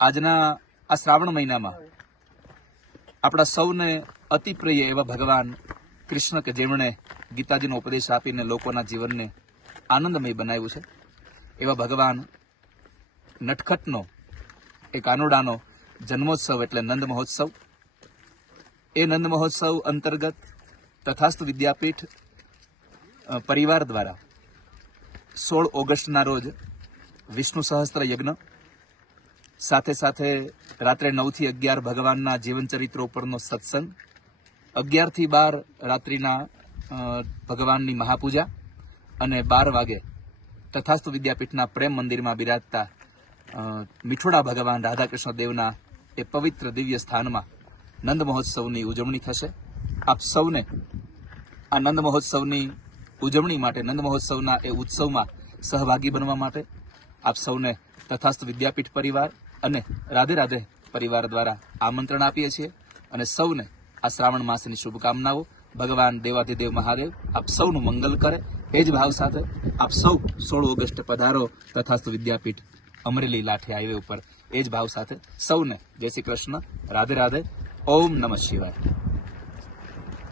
આજના આ શ્રાવણ મહિનામાં આપણા સૌને અતિ પ્રિય એવા ભગવાન કૃષ્ણ કે જેમણે ગીતાજીનો ઉપદેશ આપીને લોકોના જીવનને આનંદમય બનાવ્યું છે. એવા ભગવાન નટખટનો એ કાનોડાનો જન્મોત્સવ એટલે નંદ મહોત્સવ. એ નંદ મહોત્સવ અંતર્ગત તથાસ્થ વિદ્યાપીઠ પરિવાર દ્વારા સોળ ઓગસ્ટના રોજ વિષ્ણુ સહસ્ત્ર યજ્ઞ સાથે સાથે રાત્રે નવથી અગિયાર ભગવાનના જીવન ચરિત્રો ઉપરનો સત્સંગ, અગિયારથી બાર રાત્રિના ભગવાનની મહાપૂજા અને બાર વાગે તથાસ્તુ વિદ્યાપીઠના પ્રેમ મંદિરમાં બિરાજતા મીઠોડા ભગવાન રાધાકૃષ્ણ દેવના એ પવિત્ર દિવ્ય સ્થાનમાં નંદ મહોત્સવની ઉજવણી થશે. આપ સૌને આ નંદ મહોત્સવની ઉજવણી માટે, નંદ મહોત્સવના એ ઉત્સવમાં સહભાગી બનવા માટે આપ સૌને તથાસ્ત વિદ્યાપીઠ પરિવાર અને રાધે રાધે પરિવાર દ્વારા આમંત્રણ આપીએ છીએ. અને સૌને આ શ્રાવણ માસની શુભકામનાઓ. ભગવાન દેવાધિદેવ મહાદેવ, આપ સૌનું મંગલ કરે. એ જ ભાવ સાથે આપ સૌ સોળ ઓગસ્ટ પધારો તથાસ્તુ વિદ્યાપીઠ અમરેલી લાઠી હાઈવે ઉપર. એ જ ભાવ સાથે સૌને જય શ્રી કૃષ્ણ. રાધે રાધે. ઓમ નમઃ શિવાય.